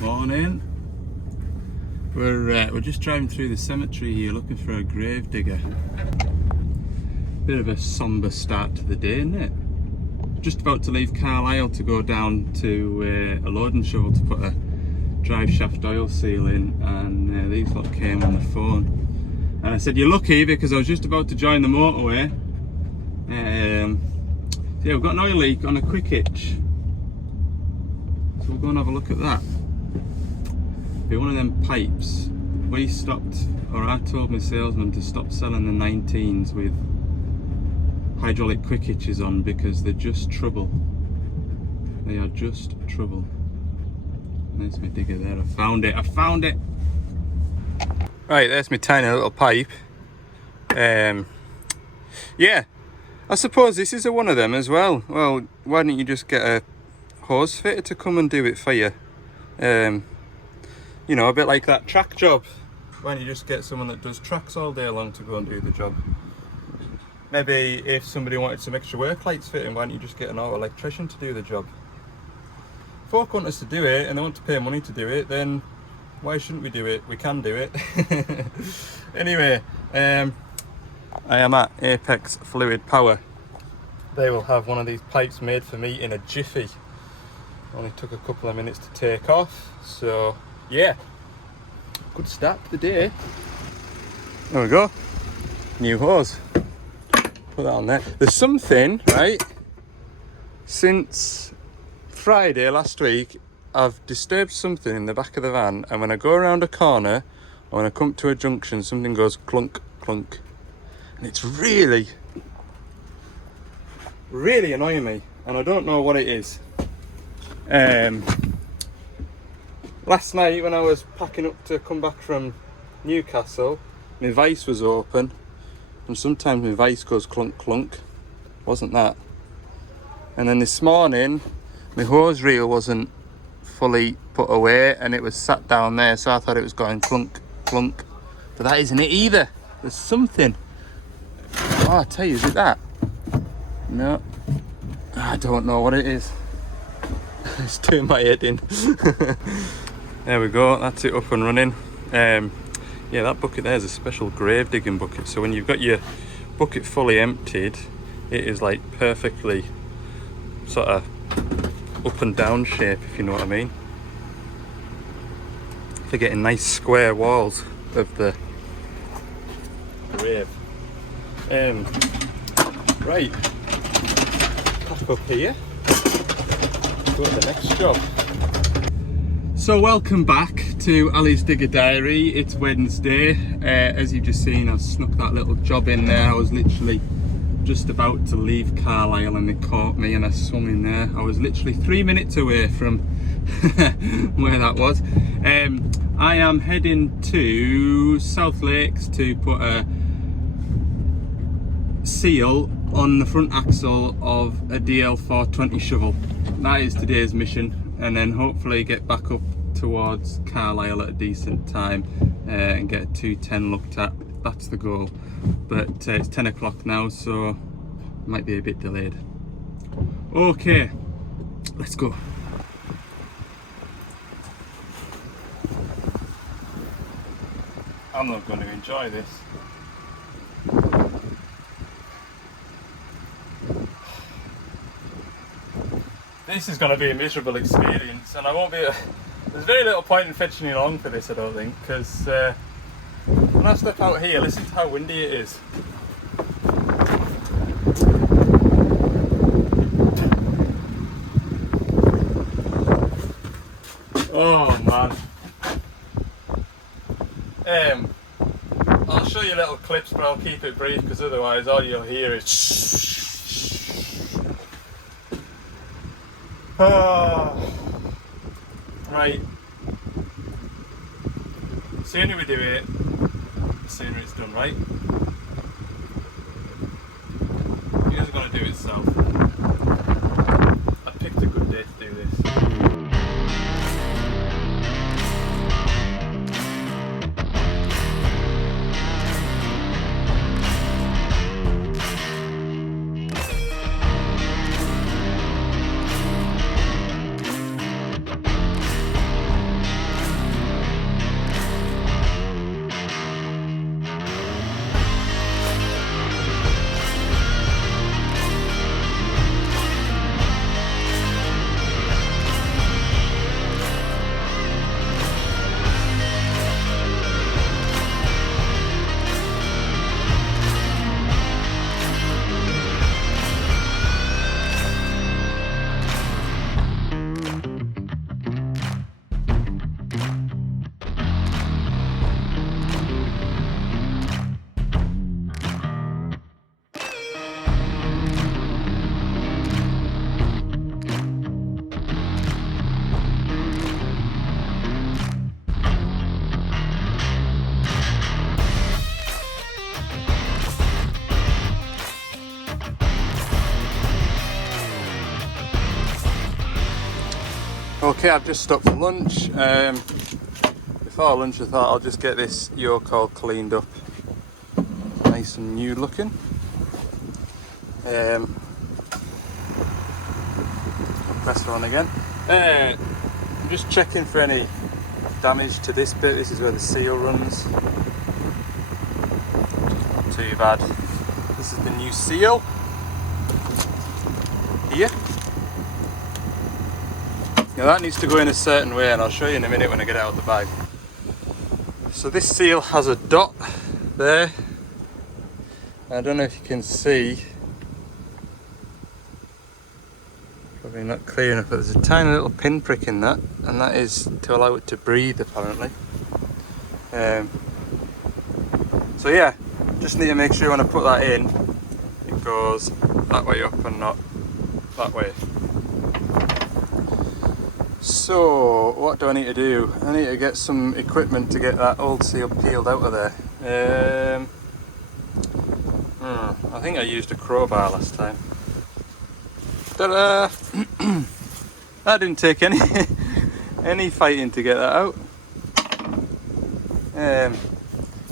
Morning. We're just driving through the cemetery here looking for a grave digger. Bit of a somber start to the day, isn't it? Just about to leave Carlisle to go down to a loading shovel to put a drive shaft oil seal in, and these lot came on the phone. And I said, you're lucky, because I was just about to join the motorway. So yeah, we've got an oil leak on a quick hitch. So we'll go and have a look at that. Be one of them pipes. We stopped, or I told my salesman to stop selling the 19s with hydraulic quick hitches on, because they're just trouble. They are just trouble. There's my digger there. I found it. Right, there's my tiny little pipe. Yeah, I suppose this is one of them as well. Well, why don't you just get a hose fitter to come and do it for you? You know, a bit like that track job. Why don't you just get someone that does tracks all day long to go and do the job? Maybe if somebody wanted some extra work lights fitting, why don't you just get an auto electrician to do the job? If folk want us to do it and they want to pay money to do it, then why shouldn't we do it? We can do it. Anyway, I am at Apex Fluid Power. They will have one of these pipes made for me in a jiffy. Only took a couple of minutes to take off, so yeah, good start to the day. There we go, new hose. Put that on there. There's something, right, since Friday last week, I've disturbed something in the back of the van, and when I go around a corner, or when I come to a junction, something goes clunk, clunk. And it's really annoying me, and I don't know what it is. Last night when I was packing up to come back from Newcastle, my vice was open, and sometimes my vice goes clunk clunk. Wasn't that? And then this morning my hose reel wasn't fully put away and it was sat down there, so I thought it was going clunk clunk, but that isn't it either. There's something. Oh, I tell you, is it that? No, I don't know what it is. It's doing my head in. There we go, that's it, up and running. Yeah, that bucket there is a special grave digging bucket, so when you've got your bucket fully emptied, it is like perfectly sort of up and down shape, if you know what I mean, for getting nice square walls of the grave. Right, pack up here, go to the next job. So welcome back to Ali's Digger Diary. It's Wednesday. As you've just seen, I've snuck that little job in there. I was literally just about to leave Carlisle and they caught me and I swung in there. I was literally 3 minutes away from where that was. I am heading to South Lakes to put a seal on the front axle of a DL420 shovel. That is today's mission, and then hopefully get back up towards Carlisle at a decent time and get a 210 looked at. That's the goal, but it's 10 o'clock now, so it might be a bit delayed. Okay, let's go. I'm not going to enjoy this. This is going to be a miserable experience, and I won't be. There's very little point in fetching you along for this, I don't think, because when I step out here, listen to how windy it is. Oh man. I'll show you little clips, but I'll keep it brief, because otherwise all you'll hear is right. The sooner we do it, the sooner it's done, right? You guys are going to do it yourself. I picked a good day to do this. Okay, I've just stopped for lunch. Before lunch I thought I'll just get this yoke all cleaned up. Nice and new looking. I'll press her on again. I'm just checking for any damage to this bit. This is where the seal runs. Not too bad. This is the new seal. Here. Now that needs to go in a certain way, and I'll show you in a minute when I get it out of the bag. So this seal has a dot there. I don't know if you can see. Probably not clear enough, but there's a tiny little pinprick in that, and that is to allow it to breathe apparently. So yeah, just need to make sure when I put that in, it goes that way up and not that way. So what do I need to do? I need to get some equipment to get that old seal peeled out of there. I think I used a crowbar last time. Ta-da! That didn't take any fighting to get that out.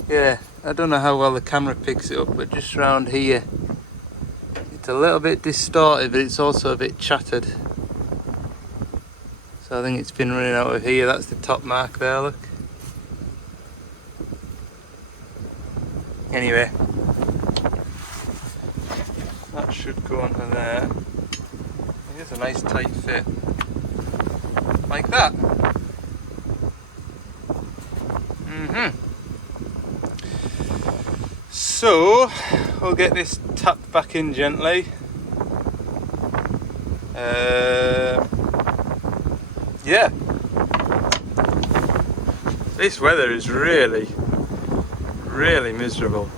Yeah, I don't know how well the camera picks it up, but just around here it's a little bit distorted, but it's also a bit chattered. So I think it's been running out of here. That's the top mark there, look. Anyway, that should go onto there. It's a nice tight fit, like that. So we'll get this tapped back in gently. Yeah, this weather is really miserable.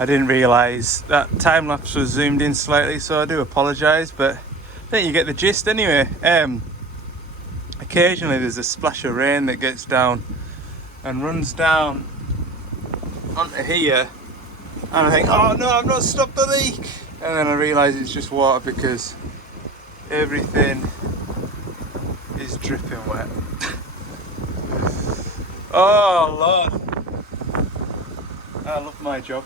I didn't realise that time lapse was zoomed in slightly, so I do apologise, but I think you get the gist anyway. Occasionally there's a splash of rain that gets down and runs down onto here, and I think, oh no, I've not stopped the leak, and then I realise it's just water because everything is dripping wet. Oh Lord, I love my job.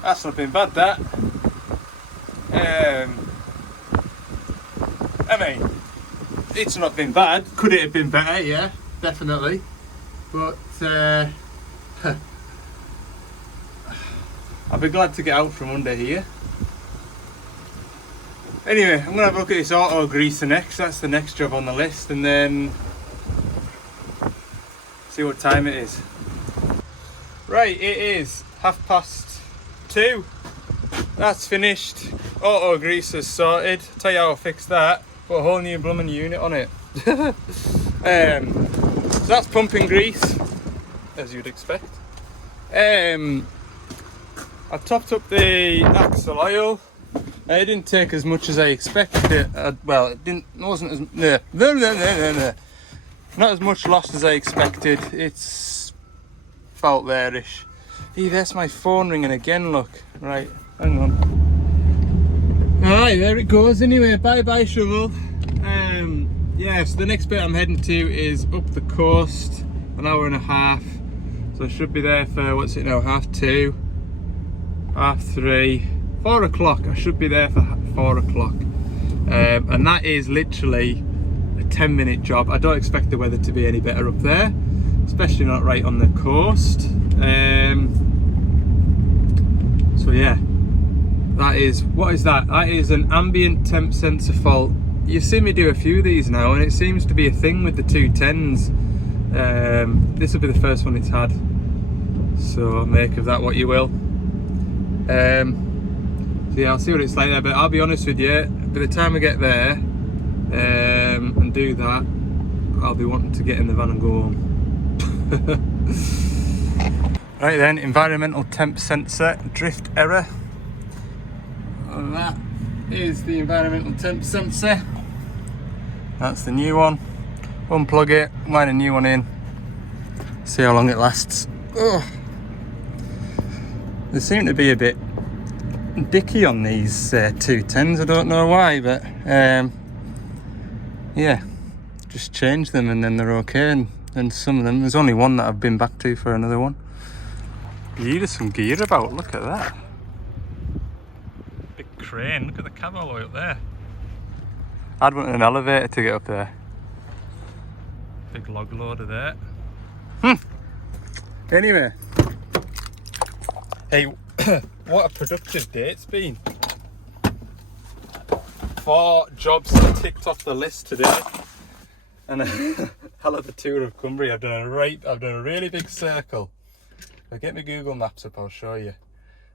That's not been bad, that. I mean, it's not been bad. Could it have been better? Yeah, definitely. But I'll be glad to get out from under here. Anyway, I'm going to have a look at this auto greaser next. That's the next job on the list, and then see what time it is. Right, it is 2:30. That's finished. Auto greaser's sorted. Tell you how I fixed that. Put a whole new blooming unit on it. So that's pumping grease, as you'd expect. I topped up the axle oil. It didn't take as much as I expected it. Well, it wasn't as not as much lost as I expected. It's about there-ish. Hey, there's my phone ringing again, look. Right, hang on. Alright, there it goes. Anyway, bye-bye shovel. Yeah, so the next bit I'm heading to is up the coast, an hour and a half. So I should be there for, what's it now, 2:30, 3:30. 4 o'clock. I should be there for 4 o'clock. And that is literally a 10-minute job. I don't expect the weather to be any better up there, especially not right on the coast. So yeah, that is, what is that? That is an ambient temp sensor fault. You've seen me do a few of these now, and it seems to be a thing with the 210s. This will be the first one it's had, so make of that what you will. So yeah, I'll see what it's like there, but I'll be honest with you, by the time I get there and do that, I'll be wanting to get in the van and go home. Right then, environmental temp sensor, drift error. And that is the environmental temp sensor. That's the new one. Unplug it, line a new one in, see how long it lasts. Ugh. They seem to be a bit dicky on these 210s, I don't know why, but yeah, just change them and then they're okay. And then some of them, there's only one that I've been back to for another one. There's some gear about, look at that. Big crane, look at the cab all the way up there. I'd want an elevator to get up there. Big log loader there. Anyway. Hey, what a productive day it's been. 4 jobs ticked off the list today. And a hell of a tour of Cumbria. I've done a really big circle. If I get my Google Maps up, I'll show you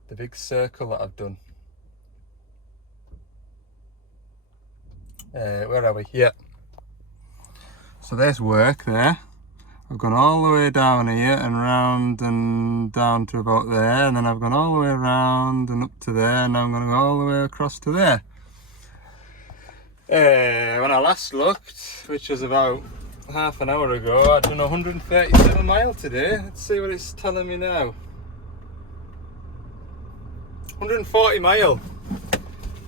the big circle that I've done. Where are we? Yeah. So there's work there. I've gone all the way down here and round and down to about there, and then I've gone all the way around and up to there, and now I'm going to go all the way across to there. When I last looked, which was about half an hour ago, I'd done 137 miles today. Let's see what it's telling me now. 140 mile,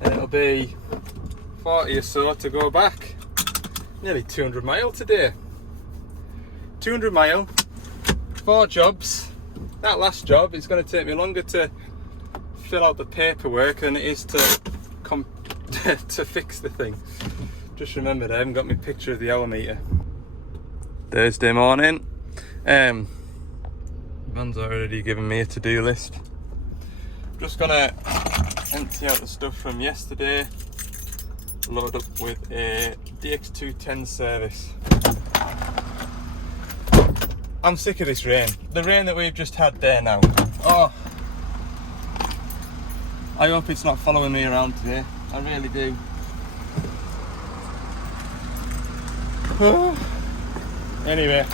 and it'll be 40 or so to go back. Nearly 200 mile today. 200 mile, 4 jobs. That last job is going to take me longer to fill out the paperwork than it is to fix the thing. Just remembered I haven't got my picture of the hour meter. Thursday morning. Van's already given me a to-do list. Just gonna empty out the stuff from yesterday, load up with a DX210 service. I'm sick of this rain. The rain that we've just had there now. Oh, I hope it's not following me around today. I really do. Anyway,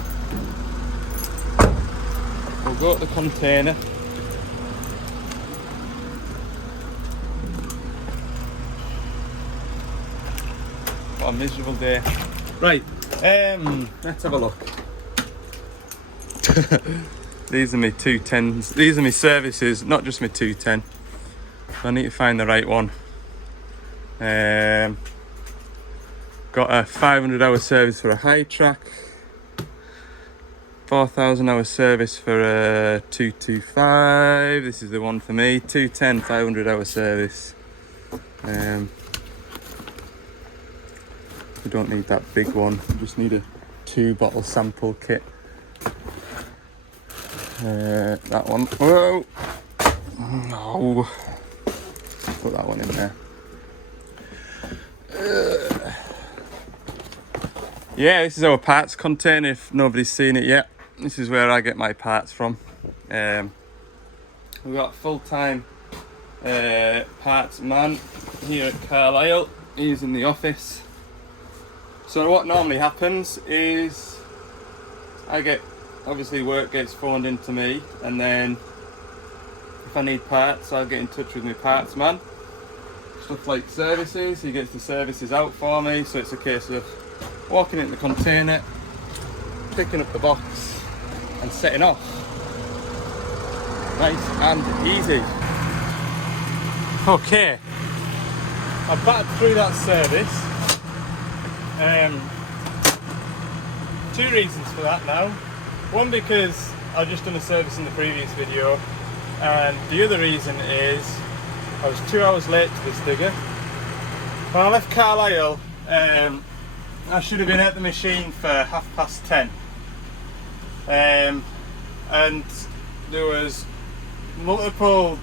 we'll go to the container. What a miserable day. Right, let's have a look. These are my 210s. These are my services, not just my 210. I need to find the right one. Got a 500 hour service for a high track, 4,000 hour service for a 225. This is the one for me. 210 500 hour service. We don't need that big one. We just need a 2-bottle sample kit. That one. Whoa! No. Put that one in there. Yeah, this is our parts container. If nobody's seen it yet, this is where I get my parts from. We've got a full-time parts man here at Carlisle. He's in the office. So what normally happens is obviously work gets phoned into me, and then if I need parts, I'll get in touch with my parts man. Stuff like services, he gets the services out for me, so it's a case of walking into the container, picking up the box and setting off. Nice and easy. Okay, I've battered through that service. 2 reasons for that now. One, because I've just done a service in the previous video, and the other reason is I was 2 hours late to this digger. When I left Carlisle, I should have been at the machine for 10:30. And there was multiple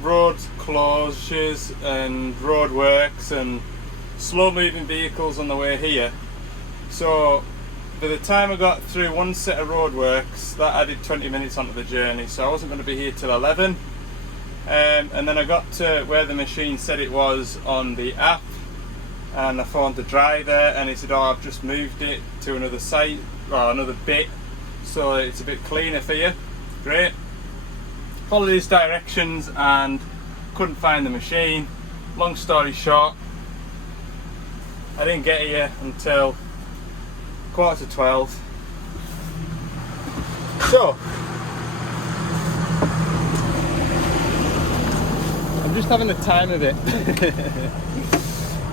road closures and road works and slow moving vehicles on the way here. So by the time I got through one set of road works, that added 20 minutes onto the journey, so I wasn't going to be here till 11. And then I got to where the machine said it was on the app, and I phoned the driver and he said, oh, I've just moved it to another site, or another bit, so it's a bit cleaner for you. Great. Followed his directions and couldn't find the machine. Long story short, I didn't get here until 11:45. So I'm just having the time of it.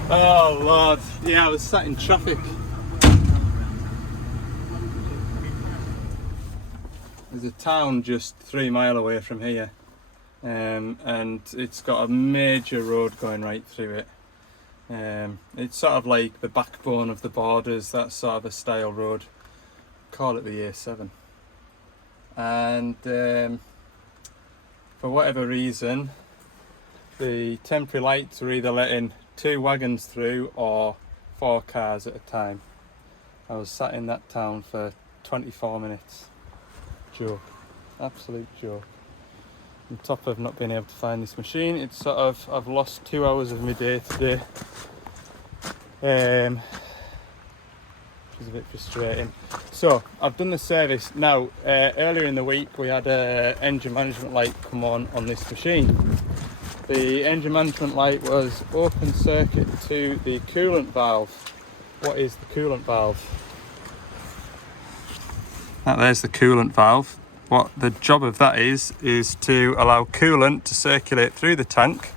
Oh Lord, yeah, I was sat in traffic. There's a town just 3 miles away from here, and it's got a major road going right through it. It's sort of like the backbone of the borders, that sort of a style road. Call it the A7. And for whatever reason, the temporary lights were either letting 2 wagons through or 4 cars at a time. I was sat in that town for 24 minutes. Joke, absolute joke. On top of not being able to find this machine, it's sort of, I've lost 2 hours of my day today, which is a bit frustrating. So I've done the service now. Earlier in the week we had a engine management light come on this machine. The engine management light was open circuit to the coolant valve. What is the coolant valve? There's the coolant valve. What the job of that is to allow coolant to circulate through the tank,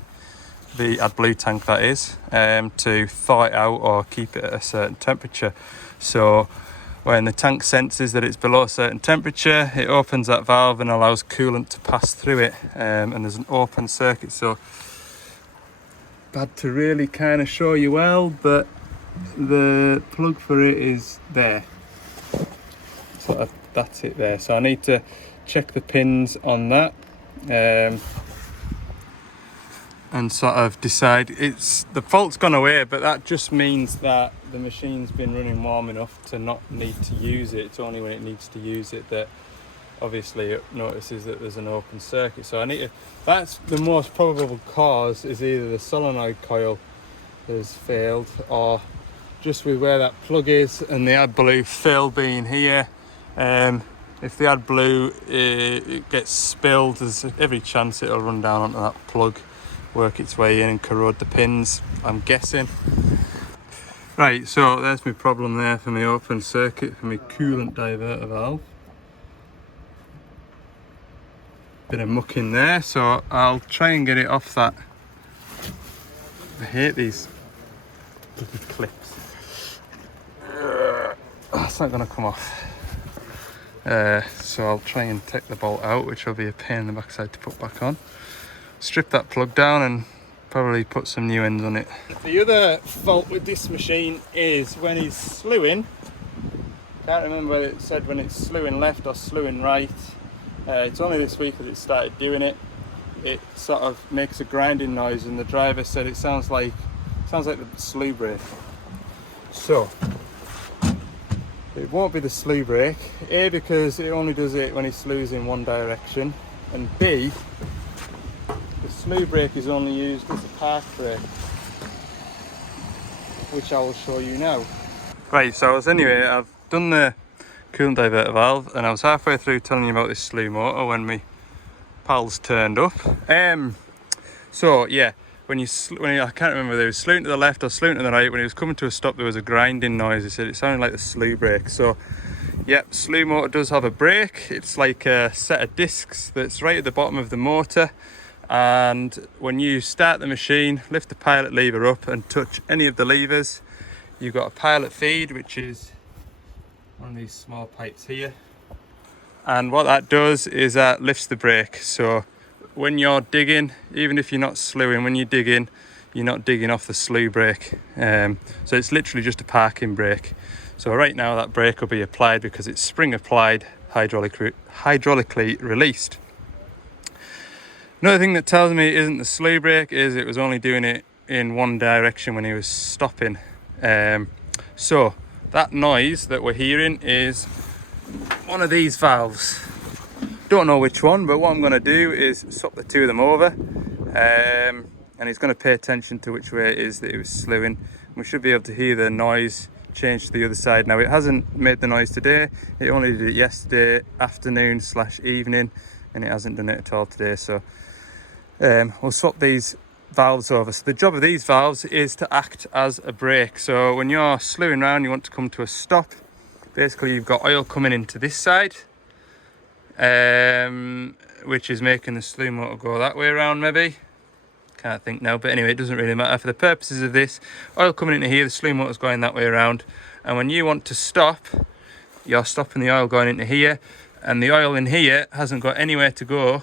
the AdBlue tank that is, to thaw it out or keep it at a certain temperature. So when the tank senses that it's below a certain temperature, it opens that valve and allows coolant to pass through it, and there's an open circuit. So bad to really kind of show you well, but the plug for it is there. So that's it there. So I need to check the pins on that, and sort of decide. The fault's gone away, but that just means that the machine's been running warm enough to not need to use it. It's only when it needs to use it that obviously it notices that there's an open circuit. So I need to, that's the most probable cause, is either the solenoid coil has failed, or just with where that plug is and the AdBlue fill being here. If the AdBlue it gets spilled, there's every chance it'll run down onto that plug, work its way in and corrode the pins, I'm guessing. Right, so there's my problem there for my open circuit for my coolant diverter valve. Bit of muck in there, so I'll try and get it off that. I hate these clips. It's not going to come off. So I'll try and take the bolt out, which will be a pain in the backside to put back on. Strip that plug down and probably put some new ends on it. The other fault with this machine is when he's slewing, can't remember whether it said when it's slewing left or slewing right. It's only this week that it started doing it. It sort of makes a grinding noise, and the driver said it sounds like the slew brake. So it won't be the slew brake, A, because it only does it when he slews in one direction, and B, the slew brake is only used as a park brake, which I will show you now. Right, so I've done the coolant diverter valve, and I was halfway through telling you about this slew motor when my pals turned up. So yeah, when I can't remember whether he was slewing to the left or slewing to the right, when he was coming to a stop there was a grinding noise. He said it sounded like the slew brake. So yep, slew motor does have a brake. It's like a set of discs that's right at the bottom of the motor, and when you start the machine, lift the pilot lever up and touch any of the levers, you've got a pilot feed, which is one of these small pipes here, and what that does is that lifts the brake. So when you're digging, even if you're not slewing, when you're digging, you're not digging off the slew brake. So it's literally just a parking brake. So right now that brake will be applied because it's spring applied, hydraulically released. Another thing that tells me it isn't the slew brake is it was only doing it in one direction when he was stopping. So that noise that we're hearing is one of these valves. Don't know which one, but what I'm going to do is swap the two of them over, and he's going to pay attention to which way it is that he was slewing. We should be able to hear the noise change to the other side. Now, it hasn't made the noise today, it only did it yesterday afternoon / evening, and it hasn't done it at all today. So we'll swap these valves over. So the job of these valves is to act as a brake. So when you're slewing around, you want to come to a stop. Basically, you've got oil coming into this side, which is making the slew motor go that way around, maybe. Can't think now, but anyway, it doesn't really matter. For the purposes of this, oil coming into here, the slew motor's going that way around. And when you want to stop, you're stopping the oil going into here, and the oil in here hasn't got anywhere to go.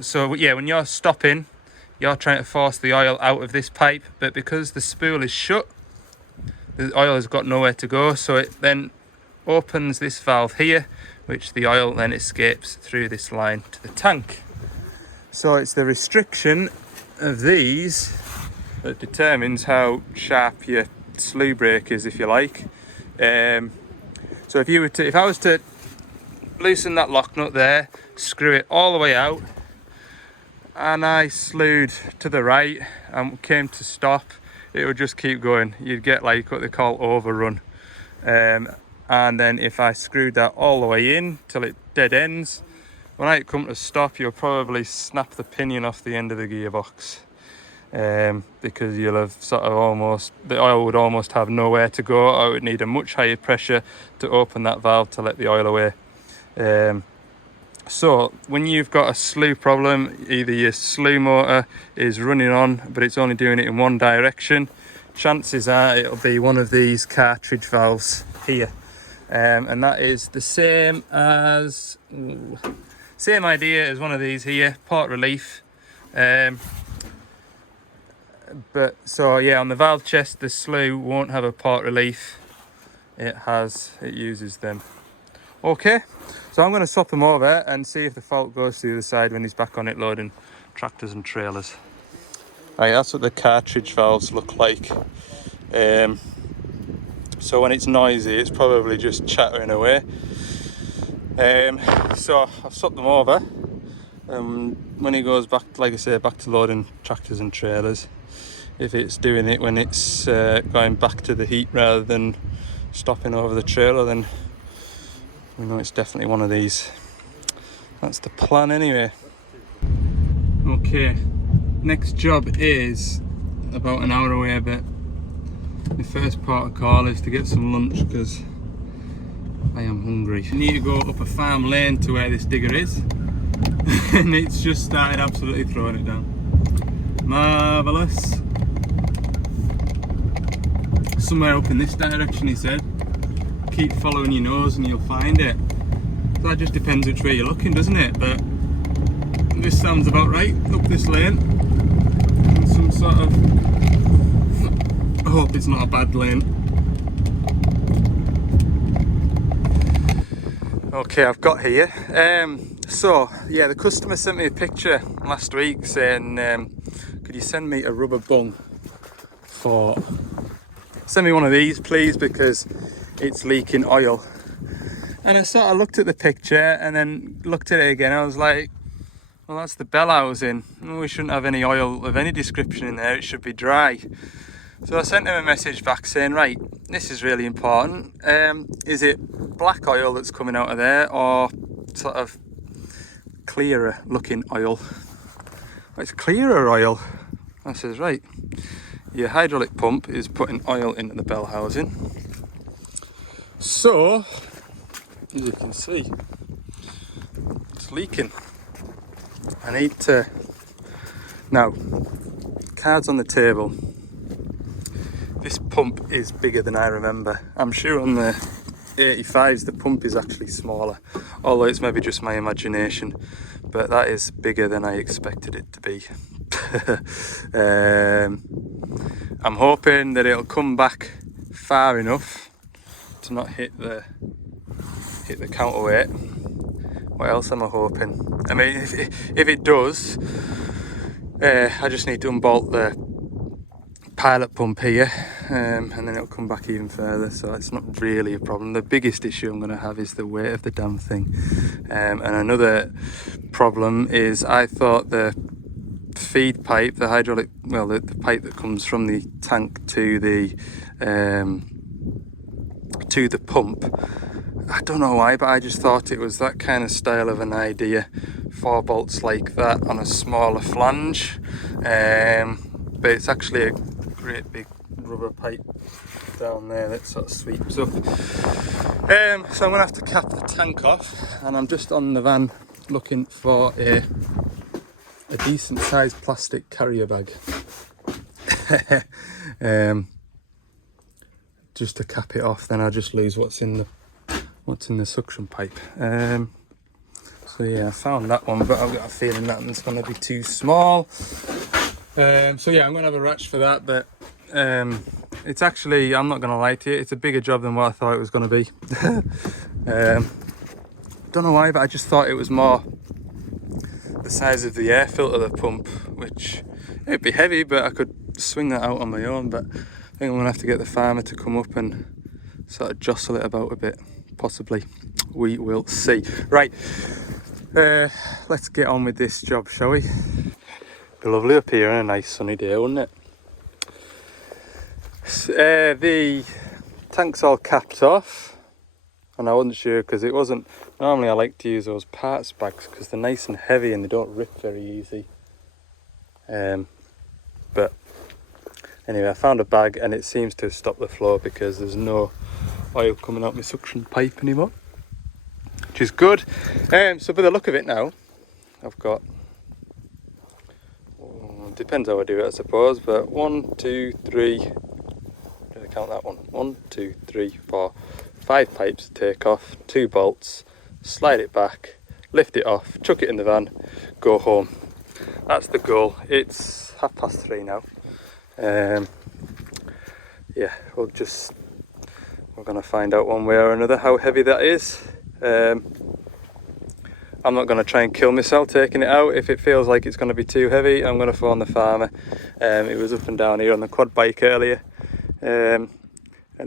So yeah, when you're stopping, you're trying to force the oil out of this pipe, but because the spool is shut, the oil has got nowhere to go, so it then opens this valve here, which the oil then escapes through this line to the tank. So it's the restriction of these that determines how sharp your slew brake is, if you like. So if I was to loosen that lock nut there, screw it all the way out, and I slewed to the right and came to stop, it would just keep going. You'd get like what they call overrun. And then if I screwed that all the way in till it dead ends, when I come to stop, you'll probably snap the pinion off the end of the gearbox, because you'll have the oil would almost have nowhere to go, or it would need a much higher pressure to open that valve to let the oil away. So when you've got a slew problem, either your slew motor is running on but it's only doing it in one direction, chances are it'll be one of these cartridge valves here. And that is the same idea as one of these here, port relief. But so yeah, on the valve chest, the slew won't have a port relief. It uses them. Okay, so I'm going to swap them over and see if the fault goes to the other side when he's back on it loading tractors and trailers. Right, that's what the cartridge valves look like. So when it's noisy, it's probably just chattering away. So I've swapped them over. When he goes back, like I say, back to loading tractors and trailers, if it's doing it when it's going back to the heat rather than stopping over the trailer, then we know it's definitely one of these. That's the plan anyway. Okay, next job is about an hour away, but the first part of call is to get some lunch because I am hungry. I need to go up a farm lane to where this digger is and it's just started absolutely throwing it down. Marvellous. Somewhere up in this direction, he said. Keep following your nose and you'll find it. So that just depends which way you're looking, doesn't it? But this sounds about right, up this lane. And some sort of, I hope it's not a bad lane. Okay, I've got here. So yeah, the customer sent me a picture last week saying, could you send me a rubber bung send me one of these please, because it's leaking oil. And I sort of looked at the picture and then looked at it again. I was like, well, that's the bell housing. We shouldn't have any oil of any description in there. It should be dry. So I sent him a message back saying, right, this is really important. Is it black oil that's coming out of there, or sort of clearer looking oil? Well, it's clearer oil. I says, right, your hydraulic pump is putting oil into the bell housing. So, as you can see, it's leaking. I need to, now, cards on the table. This pump is bigger than I remember. I'm sure on the 85s the pump is actually smaller, although it's maybe just my imagination. but that is bigger than I expected it to be. I'm hoping that it'll come back far enough to not hit the counterweight. What else am I hoping? I mean, if it does, I just need to unbolt the pilot pump here, and then it'll come back even further, so it's not really a problem. The biggest issue I'm going to have is the weight of the damn thing. And another problem is I thought the feed pipe, the hydraulic, well, the pipe that comes from the tank to the pump, I don't know why, but I just thought it was that kind of style of an idea, 4 bolts like that on a smaller flange, but it's actually a great big rubber pipe down there that sort of sweeps up. So I'm gonna have to cap the tank off, and I'm just on the van looking for a decent sized plastic carrier bag, just to cap it off. Then I'll just lose what's in the suction pipe. So yeah, I found that one, but I've got a feeling that one's going to be too small. So yeah, I'm going to have a ratch for that, but it's actually, I'm not going to lie to you, it's a bigger job than what I thought it was going to be. Don't know why, but I just thought it was more the size of the air filter, the pump, which it'd be heavy, but I could swing that out on my own. But I think I'm going to have to get the farmer to come up and sort of jostle it about a bit, possibly. We will see. Right, let's get on with this job, shall we? Be lovely up here on a nice sunny day, wouldn't it? The tank's all capped off, and I wasn't sure because it wasn't. Normally I like to use those parts bags because they're nice and heavy and they don't rip very easy. But anyway, I found a bag and it seems to have stopped the flow because there's no oil coming out my suction pipe anymore, which is good. So by the look of it now, I've got, depends how I do it I suppose, but 1, 2, 3, did I count that one? 1, 2, 3, 4, 5 pipes to take off, 2 bolts, slide it back, lift it off, chuck it in the van, go home. That's the goal. It's 3:30 now. Yeah, we're going to find out one way or another how heavy that is. I'm not going to try and kill myself taking it out. If it feels like it's going to be too heavy, I'm going to phone the farmer. He was up and down here on the quad bike earlier, and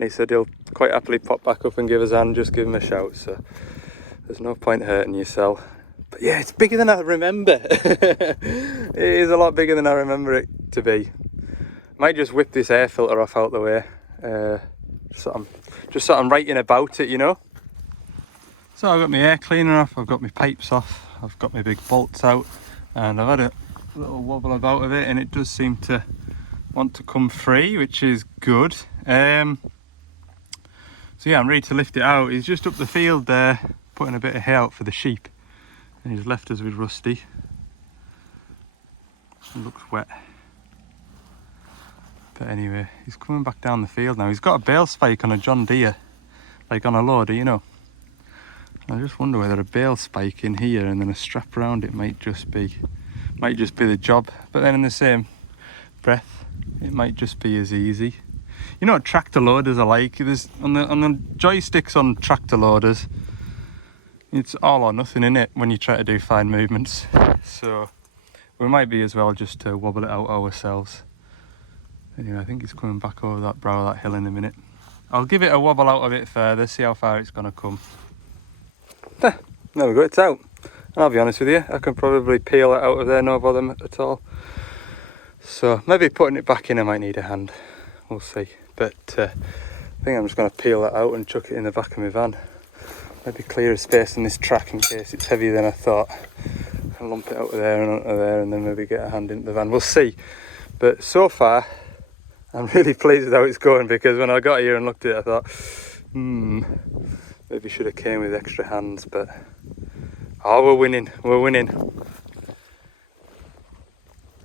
he said he'll quite happily pop back up and give us a hand, just give him a shout. So there's no point hurting yourself. But yeah, it's bigger than I remember. It is a lot bigger than I remember it to be. Might just whip this air filter off out the way. Just so I'm writing about it, you know. So I've got my air cleaner off, I've got my pipes off, I've got my big bolts out, and I've had a little wobble about of it, and it does seem to want to come free, which is good. So yeah, I'm ready to lift it out. He's just up the field there, putting a bit of hay out for the sheep, and he's left us with Rusty. It looks wet. But anyway, he's coming back down the field now. He's got a bale spike on a John Deere, like on a loader, you know. I just wonder whether a bale spike in here and then a strap around it might just be the job. But then in the same breath, it might just be as easy. You know what tractor loaders are like? There's on the joysticks on tractor loaders, it's all or nothing in it when you try to do fine movements. So we might be as well just to wobble it out ourselves. Anyway, I think it's coming back over that brow of that hill in a minute. I'll give it a wobble out a bit further, see how far it's going to come. There we go, it's out. And I'll be honest with you, I can probably peel it out of there, no bother at all. So maybe putting it back in I might need a hand, we'll see. But I think I'm just going to peel that out and chuck it in the back of my van. Maybe clear a space in this track in case it's heavier than I thought. And lump it out of there and onto there, and then maybe get a hand into the van, we'll see. But so far, I'm really pleased with how it's going, because when I got here and looked at it I thought, maybe should have came with extra hands, but we're winning.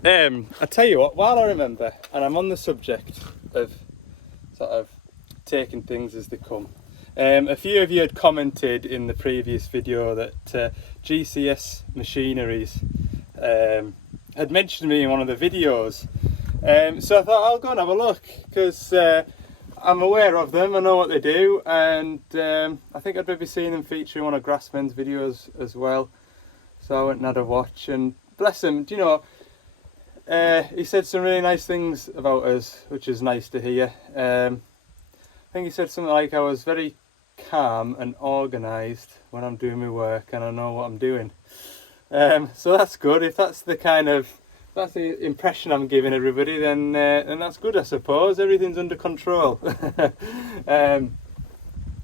I tell you what, while I remember, and I'm on the subject of sort of taking things as they come, A few of you had commented in the previous video that GCS Machineries had mentioned me in one of the videos. So I thought I'll go and have a look, because I'm aware of them, I know what they do, and I think I'd maybe seen them feature in one of Grassman's videos as well. So I went and had a watch, and bless him, do you know, he said some really nice things about us, which is nice to hear. I think he said something like I was very calm and organised when I'm doing my work, and I know what I'm doing. So that's good. If that's the impression I'm giving everybody, then that's good, I suppose. Everything's under control. Yeah,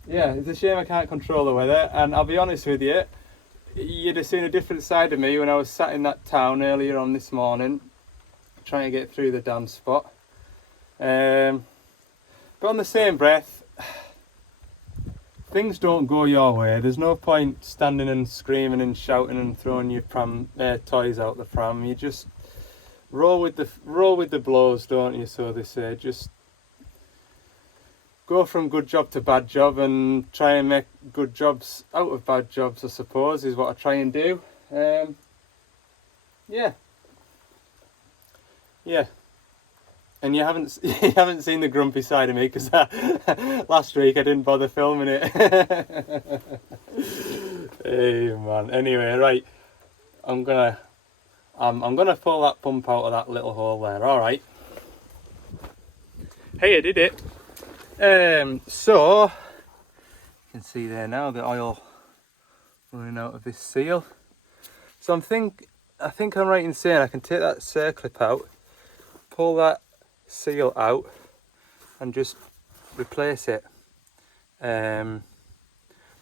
it's a shame I can't control the weather, and I'll be honest with you, you'd have seen a different side of me when I was sat in that town earlier on this morning trying to get through the damn spot. But on the same breath, things don't go your way. There's no point standing and screaming and shouting and throwing your toys out the pram. You just roll with the blows, don't you, so they say. Just go from good job to bad job and try and make good jobs out of bad jobs, I suppose, is what I try and do. Yeah. And you haven't seen the grumpy side of me, because last week I didn't bother filming it. Hey man. Anyway, right. I'm gonna pull that pump out of that little hole there. All right. Hey, I did it. So you can see there now the oil running out of this seal. So I think I'm right in saying I can take that circlip out, pull that seal out, and just replace it. Don't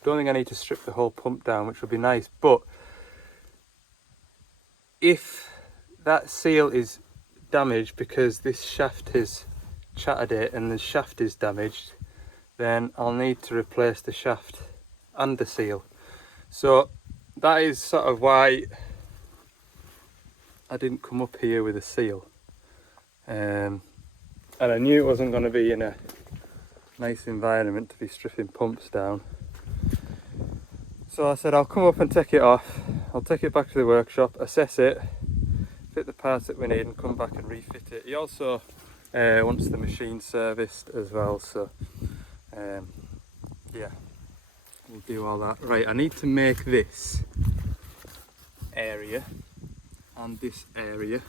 think I need to strip the whole pump down, which would be nice, but if that seal is damaged because this shaft has chattered it and the shaft is damaged, then I'll need to replace the shaft and the seal. So that is sort of why I didn't come up here with a seal. And I knew it wasn't going to be in a nice environment to be stripping pumps down. So I said I'll come up and take it off. I'll take it back to the workshop, assess it, fit the parts that we need, and come back and refit it. He also wants the machine serviced as well, so yeah, we'll do all that. Right, I need to make this area and this area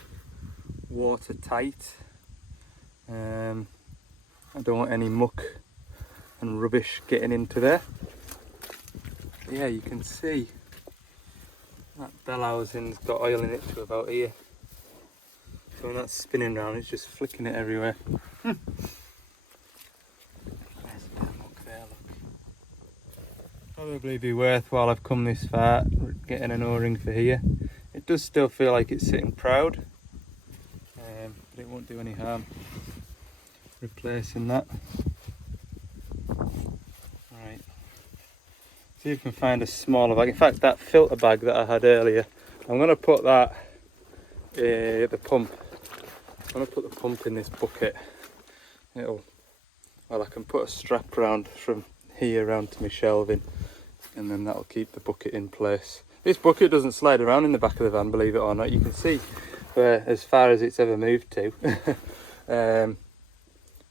watertight. I don't want any muck and rubbish getting into there. Yeah, you can see that bell housing's got oil in it to about here. So when that's spinning round, it's just flicking it everywhere. There's a bit of muck there, look. Probably be worthwhile I've come this far getting an O-ring for here. It does still feel like it's sitting proud, but it won't do any harm replacing that. Right, see if we can find a smaller bag. In fact, that filter bag that I had earlier, I'm going to put that the pump. I'm going to put the pump in this bucket. Well, I can put a strap around from here around to my shelving, and then that'll keep the bucket in place. This bucket doesn't slide around in the back of the van, believe it or not. You can see as far as it's ever moved to.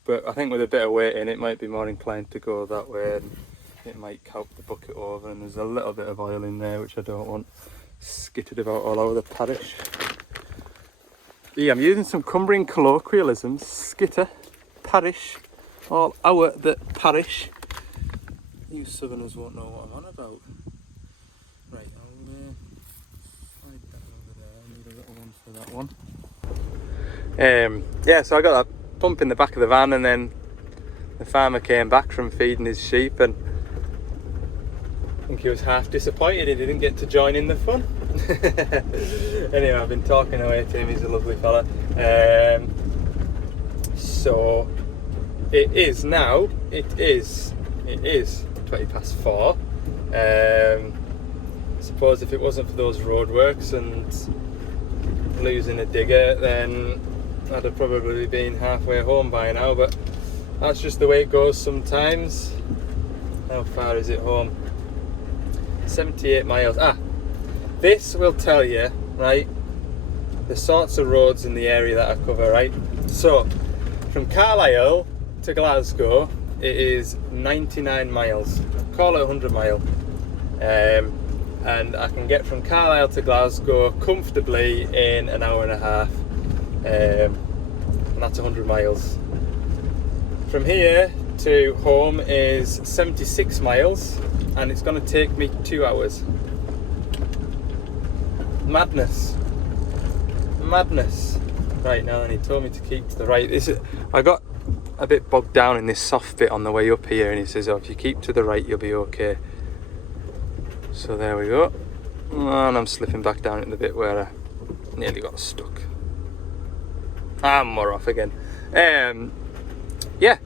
But I think with a bit of weight in, it might be more inclined to go that way, and it might cope the bucket over, and there's a little bit of oil in there which I don't want skittered about all over the parish. Yeah, I'm using some Cumbrian colloquialisms. Skitter, parish, all over the parish. You southerners won't know what I'm on about. Right, I'll slide that over there. I need a little one for that one. Yeah, so I got that pump in the back of the van, and then the farmer came back from feeding his sheep, and I think he was half disappointed he didn't get to join in the fun. Anyway, I've been talking away to him. He's a lovely fella. So it is now. It is 4:20. I suppose if it wasn't for those roadworks and losing a digger, then I'd have probably been halfway home by now. But that's just the way it goes sometimes. How far is it home? 78 miles. This will tell you, right, the sorts of roads in the area that I cover, right? So, from Carlisle to Glasgow, it is 99 miles. Call it 100 mile. And I can get from Carlisle to Glasgow comfortably in an hour and a half. And that's 100 miles. From here to home is 76 miles, and it's going to take me 2 hours. Madness. Right, now then, he told me to keep to the right. I got a bit bogged down in this soft bit on the way up here, and he says, oh, if you keep to the right you'll be okay. So there we go, and I'm slipping back down in the bit where I nearly got stuck. We're off again. Yeah,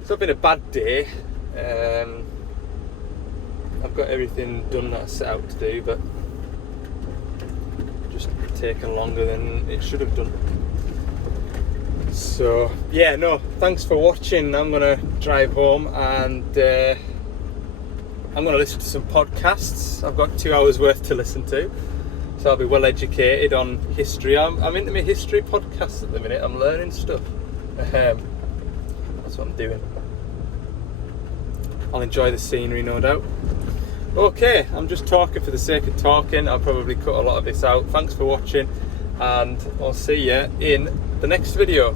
it's not been a bad day. I've got everything done that I set out to do, but just taken longer than it should have done. So yeah, no, thanks for watching. I'm gonna drive home and I'm gonna listen to some podcasts. I've got 2 hours worth to listen to, so I'll be well educated on history. I'm into my history podcasts at the minute. I'm learning stuff. That's what I'm doing. I'll enjoy the scenery, no doubt. Okay, I'm just talking for the sake of talking. I'll probably cut a lot of this out. Thanks for watching, and I'll see you in the next video.